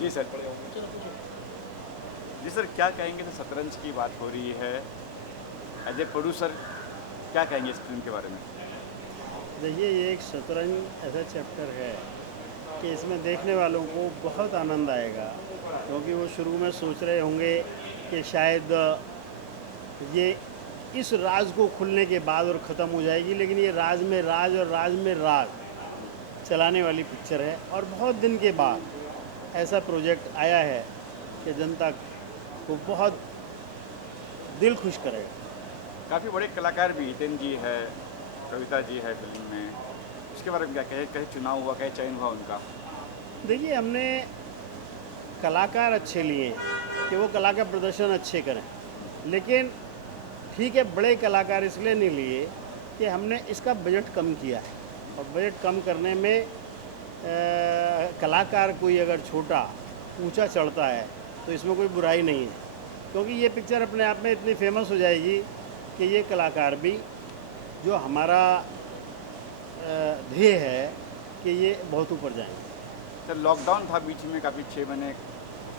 जी sir. जी sir, क्या कहेंगे? तो शतरंज की बात हो रही है, एज ए प्रोड्यूसर क्या कहेंगे इस फिल्म के बारे में? देखिए, ये एक शतरंज ऐसा चैप्टर है कि इसमें देखने वालों को बहुत आनंद आएगा, क्योंकि वो शुरू में सोच रहे होंगे कि शायद ये इस राज को खुलने के बाद और ख़त्म हो जाएगी, लेकिन ये राज में राज और राज में राज चलाने वाली पिक्चर है। और बहुत दिन के बाद ऐसा प्रोजेक्ट आया है कि जनता को बहुत दिल खुश करेगा। काफ़ी बड़े कलाकार भी, हितेन जी है, कविता जी है फिल्म में, उसके बारे में क्या कहे? कहे चुनाव हुआ, कहे चयन हुआ उनका? देखिए, हमने कलाकार अच्छे लिए हैं कि वो कला का प्रदर्शन अच्छे करें, लेकिन ठीक है, बड़े कलाकार इसलिए नहीं लिए कि हमने इसका बजट कम किया है। और बजट कम करने में कलाकार कोई अगर छोटा ऊंचा चढ़ता है तो इसमें कोई बुराई नहीं है, क्योंकि ये पिक्चर अपने आप में इतनी फेमस हो जाएगी कि ये कलाकार भी, जो हमारा ध्येय है कि ये बहुत ऊपर जाएंगे। सर, लॉकडाउन था बीच में, काफ़ी 6 महीने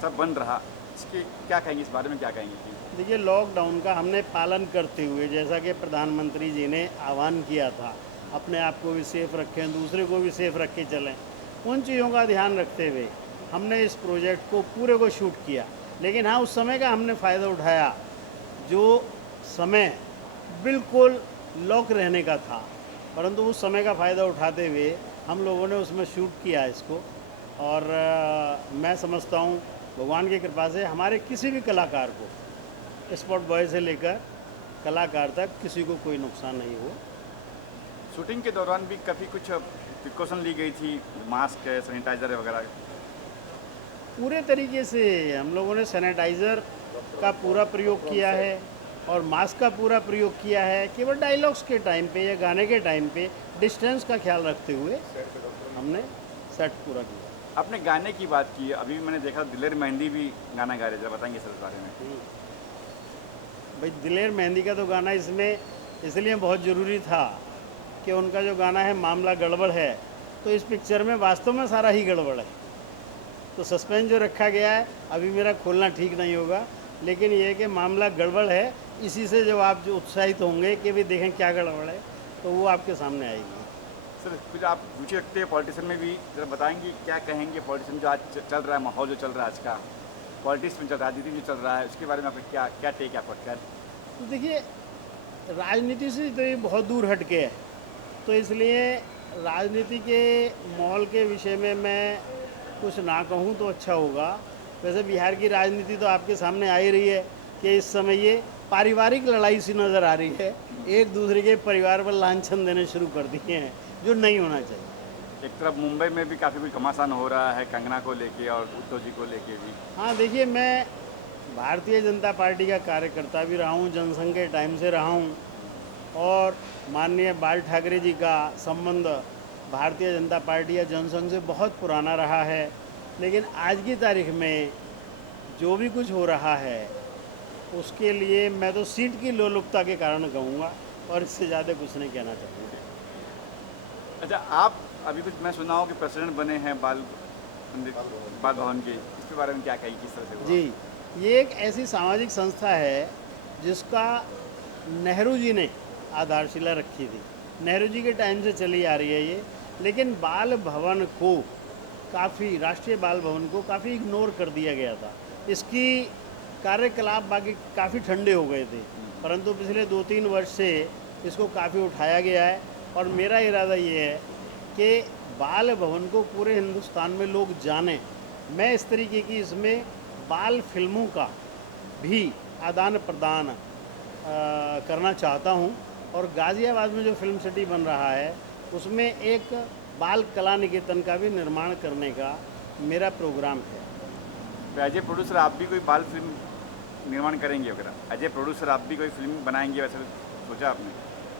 सब बंद रहा, इसके क्या कहेंगे, इस बारे में क्या कहेंगे कि देखिए, लॉकडाउन का हमने पालन करते हुए, जैसा कि प्रधानमंत्री जी ने आह्वान किया था, अपने आप को भी सेफ रखें, दूसरे को भी सेफ रख के चलें, उन चीज़ों का ध्यान रखते हुए हमने इस प्रोजेक्ट को पूरे को शूट किया। लेकिन हाँ, उस समय का हमने फ़ायदा उठाया जो समय बिल्कुल लॉक रहने का था, परंतु उस समय का फ़ायदा उठाते हुए हम लोगों ने उसमें शूट किया इसको। और मैं समझता हूँ भगवान की कृपा से हमारे किसी भी कलाकार को, स्पॉट बॉय से लेकर कलाकार तक, किसी को कोई नुकसान नहीं हुआ। शूटिंग के दौरान भी काफ़ी कुछ प्रिकॉशन ली गई थी, मास्क है, सैनिटाइज़र है वगैरह? पूरे तरीके से हम लोगों ने सैनिटाइज़र का पूरा प्रयोग किया है और मास्क का पूरा प्रयोग किया है। केवल डायलॉग्स के टाइम पे या गाने के टाइम पे डिस्टेंस का ख्याल रखते हुए हमने सेट पूरा किया। आपने गाने की बात की, अभी मैंने देखा दिलेर मेहंदी भी गाना गा रहे थे, बताएंगे सर इस बारे में? भाई, दिलेर मेहंदी का तो गाना इसमें इसलिए बहुत ज़रूरी था कि उनका जो गाना है मामला गड़बड़ है, तो इस पिक्चर में वास्तव में सारा ही गड़बड़ है। तो सस्पेंस जो रखा गया है, अभी मेरा खोलना ठीक नहीं होगा, लेकिन ये है कि मामला गड़बड़ है। इसी से जब आप जो उत्साहित होंगे कि भी देखें क्या गड़बड़ है, तो वो आपके सामने आएगी। सर, कुछ आप रुचि रखते हैं पॉलिटिशियन में भी, जरा बताएंगे क्या कहेंगे? पॉलिटिशियन जो आज चल रहा है, माहौल जो चल रहा है आज का, पॉलिटिक्स में चल रहा है, राजनीति जो चल रहा है, उसके बारे में आपका क्या क्या टेक है आपका? क्या? तो देखिए, राजनीति से तो ये बहुत दूर हट के है, तो इसलिए राजनीति के माहौल के विषय में मैं कुछ ना कहूँ तो अच्छा होगा। वैसे बिहार की राजनीति तो आपके सामने आ ही रही है कि इस समय ये पारिवारिक लड़ाई सी नज़र आ रही है, एक दूसरे के परिवार पर लांछन देने शुरू कर दिए हैं, जो नहीं होना चाहिए। एक तरफ मुंबई में भी काफ़ी कुछ घमासान हो रहा है कंगना को लेके और उद्धव जी को लेके भी। हाँ, देखिए, मैं भारतीय जनता पार्टी का कार्यकर्ता भी रहा हूँ, जनसंघ के टाइम से रहा हूँ, और माननीय बाल ठाकरे जी का संबंध भारतीय जनता पार्टी या जनसंघ से बहुत पुराना रहा है। लेकिन आज की तारीख में जो भी कुछ हो रहा है, उसके लिए मैं तो सीट की लोलुपता के कारण कहूँगा, और इससे ज़्यादा कुछ नहीं कहना चाहूँगा। अच्छा, आप अभी कुछ मैं सुना हूँ कि प्रेसिडेंट बने हैं बाल भवन के, इसके बारे में क्या कही, किस तरह से हुआ? जी, ये एक ऐसी सामाजिक संस्था है जिसका नेहरू जी ने आधारशिला रखी थी। नेहरू जी के टाइम से चली आ रही है ये, लेकिन बाल भवन को काफ़ी, राष्ट्रीय बाल भवन को काफ़ी इग्नोर कर दिया गया था। इसकी कार्यकलाप बाकी काफ़ी ठंडे हो गए थे, परंतु पिछले 2-3 वर्ष से इसको काफ़ी उठाया गया है। और मेरा इरादा ये है कि बाल भवन को पूरे हिंदुस्तान में लोग जानें। मैं इस तरीके की इसमें बाल फिल्मों का भी आदान प्रदान करना चाहता हूं, और गाज़ियाबाद में जो फिल्म सिटी बन रहा है उसमें एक बाल कला निकेतन का भी निर्माण करने का मेरा प्रोग्राम है। तो एज ए प्रोड्यूसर आप भी कोई बाल फिल्म निर्माण करेंगे वगैरह? एज ए प्रोड्यूसर आप भी कोई फिल्म बनाएंगे, वैसे सोचा आपने?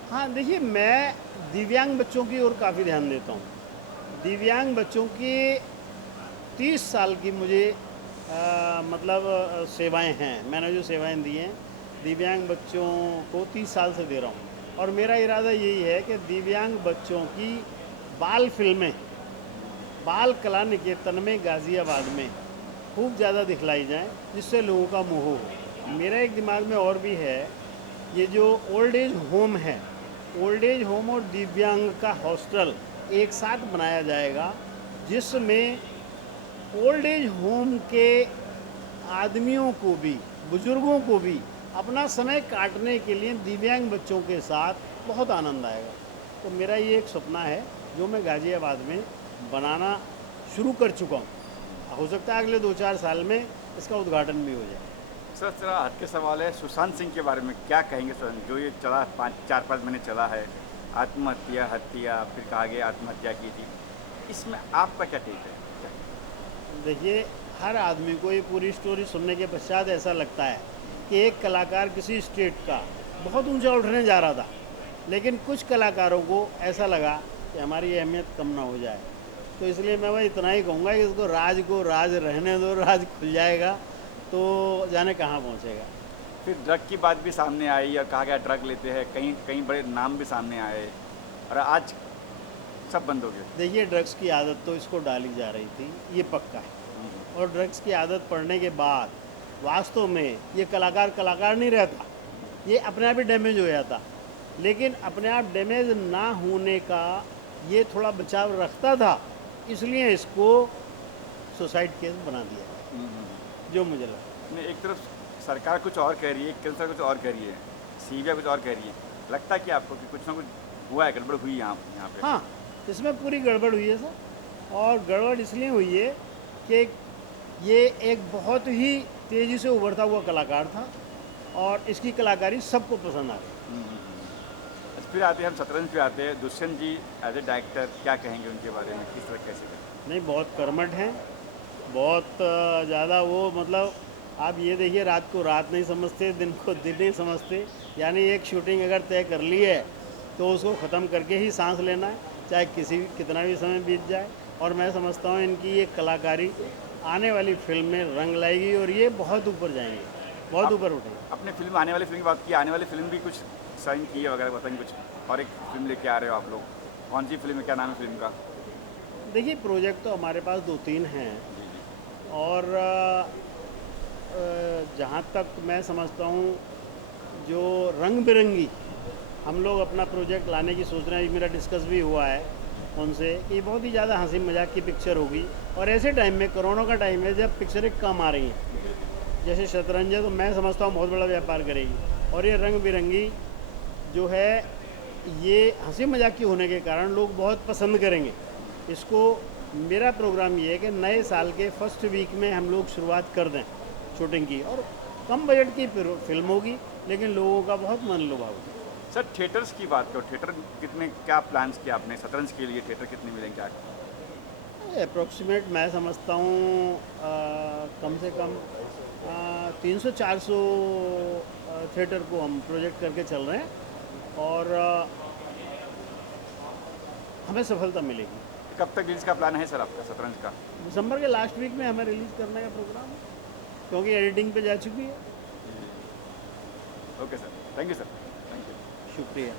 हाँ, देखिए, मैं दिव्यांग बच्चों की ओर काफ़ी ध्यान देता हूँ। दिव्यांग बच्चों की 30 साल की मुझे मतलब सेवाएं हैं। मैंने जो सेवाएं दी हैं दिव्यांग बच्चों को 30 साल से दे रहा हूँ, और मेरा इरादा यही है कि दिव्यांग बच्चों की बाल फिल्में बाल कला निकेतन में गाज़ियाबाद में खूब ज़्यादा दिखलाई जाएं, जिससे लोगों का मोह हो। मेरा एक दिमाग में और भी है, ये जो ओल्ड एज होम है, ओल्ड एज होम और दिव्यांग का हॉस्टल एक साथ बनाया जाएगा, जिसमें ओल्ड एज होम के आदमियों को भी, बुजुर्गों को भी अपना समय काटने के लिए दिव्यांग बच्चों के साथ बहुत आनंद आएगा। तो मेरा ये एक सपना है जो मैं गाज़ियाबाद में बनाना शुरू कर चुका हूँ। हो सकता है अगले 2-4 साल में इसका उद्घाटन भी हो जाए। सर थोड़ा हट के सवाल है, सुशांत सिंह के बारे में क्या कहेंगे सर? जो ये चला 4-5 महीने चला है, आत्महत्या, हत्या, फिर कहा गया आत्महत्या की थी, इसमें आपका क्या टेक है? देखिए, हर आदमी को ये पूरी स्टोरी सुनने के पश्चात ऐसा लगता है कि एक कलाकार किसी स्टेट का बहुत ऊंचा उठने जा रहा था, लेकिन कुछ कलाकारों को ऐसा लगा कि हमारी अहमियत कम ना हो जाए। तो इसलिए मैं भाई इतना ही कहूँगा कि इसको राज रहने दो, राज खुल जाएगा तो जाने कहाँ पहुँचेगा। फिर ड्रग की बात भी सामने आई और कहा गया ड्रग लेते हैं, कहीं कहीं बड़े नाम भी सामने आए और आज सब बंद हो गए। देखिए, ड्रग्स की आदत तो इसको डाली जा रही थी, ये पक्का है। और ड्रग्स की आदत पड़ने के बाद वास्तव में ये कलाकार नहीं रहता, ये अपने आप ही डैमेज हो जाता। लेकिन अपने आप डैमेज ना होने का ये थोड़ा बचाव रखता था, इसलिए इसको सुसाइड केस बना दिया, जो मुझे लगा। नहीं, एक तरफ सरकार कुछ और कह रही है, केंद्र सरकार कुछ और कह रही है, सीबीआई कुछ और कह रही है, लगता है कि आपको कि कुछ ना कुछ हुआ है, गड़बड़ हुई है यहाँ पे? हाँ, इसमें पूरी गड़बड़ हुई है सर, और गड़बड़ इसलिए हुई है कि ये एक बहुत ही तेज़ी से उभरता हुआ कलाकार था और इसकी कलाकारी सबको पसंद आ गई। अच्छा, फिर आते हैं हम शतरंज पे आते हैं। दुष्यंत जी एज ए डायरेक्टर क्या कहेंगे उनके बारे में, किस तरह कैसे करें? नहीं, बहुत कर्मठ हैं, बहुत ज़्यादा वो, मतलब आप ये देखिए, रात को रात नहीं समझते, दिन को दिन नहीं समझते। यानी एक शूटिंग अगर तय कर ली है तो उसको ख़त्म करके ही सांस लेना है, चाहे कितना भी समय बीत जाए। और मैं समझता हूँ इनकी ये कलाकारी आने वाली फिल्म में रंग लाएगी और ये बहुत ऊपर जाएंगे, बहुत ऊपर उठेंगे। अपने फिल्म आने वाली फिल्म की बात की, आने वाली फिल्म भी कुछ साइन की है वगैरह, बताएंगे कुछ? और एक फिल्म लेके आ रहे हो आप लोग, कौन सी फिल्म है, क्या नाम है फिल्म का? देखिए, प्रोजेक्ट तो हमारे पास 2-3 हैं और जहाँ तक मैं समझता हूँ जो रंग बिरंगी हम लोग अपना प्रोजेक्ट लाने की सोच रहे हैं, मेरा डिस्कस भी हुआ है उनसे कि बहुत ही ज़्यादा हंसी मजाक की पिक्चर होगी। और ऐसे टाइम में, कोरोना का टाइम है, जब पिक्चरें कम आ रही हैं, जैसे शतरंज है, तो मैं समझता हूँ बहुत बड़ा व्यापार करेगी। और ये रंग बिरंगी जो है, ये हंसी मजाक की होने के कारण लोग बहुत पसंद करेंगे इसको। मेरा प्रोग्राम ये है कि नए साल के फर्स्ट वीक में हम लोग शुरुआत कर दें शूटिंग की, और कम बजट की फिल्म होगी लेकिन लोगों का बहुत मन लुभाएगी। सर थिएटर्स की बात करो, थिएटर कितने, क्या प्लान्स किया आपने शतरंज के लिए? थिएटर कितने मिलेंगे क्या? अप्रोक्सीमेट मैं समझता हूँ कम से कम 300-400 थिएटर को हम प्रोजेक्ट करके चल रहे हैं और हमें सफलता मिलेगी। कब तक रिलीज का प्लान है सर आपका शतरंज का? दिसंबर के लास्ट वीक में हमें रिलीज़ करने का प्रोग्राम है, क्योंकि एडिटिंग पे जा चुकी है। Okay sir, thank you sir, thank you. शुक्रिया।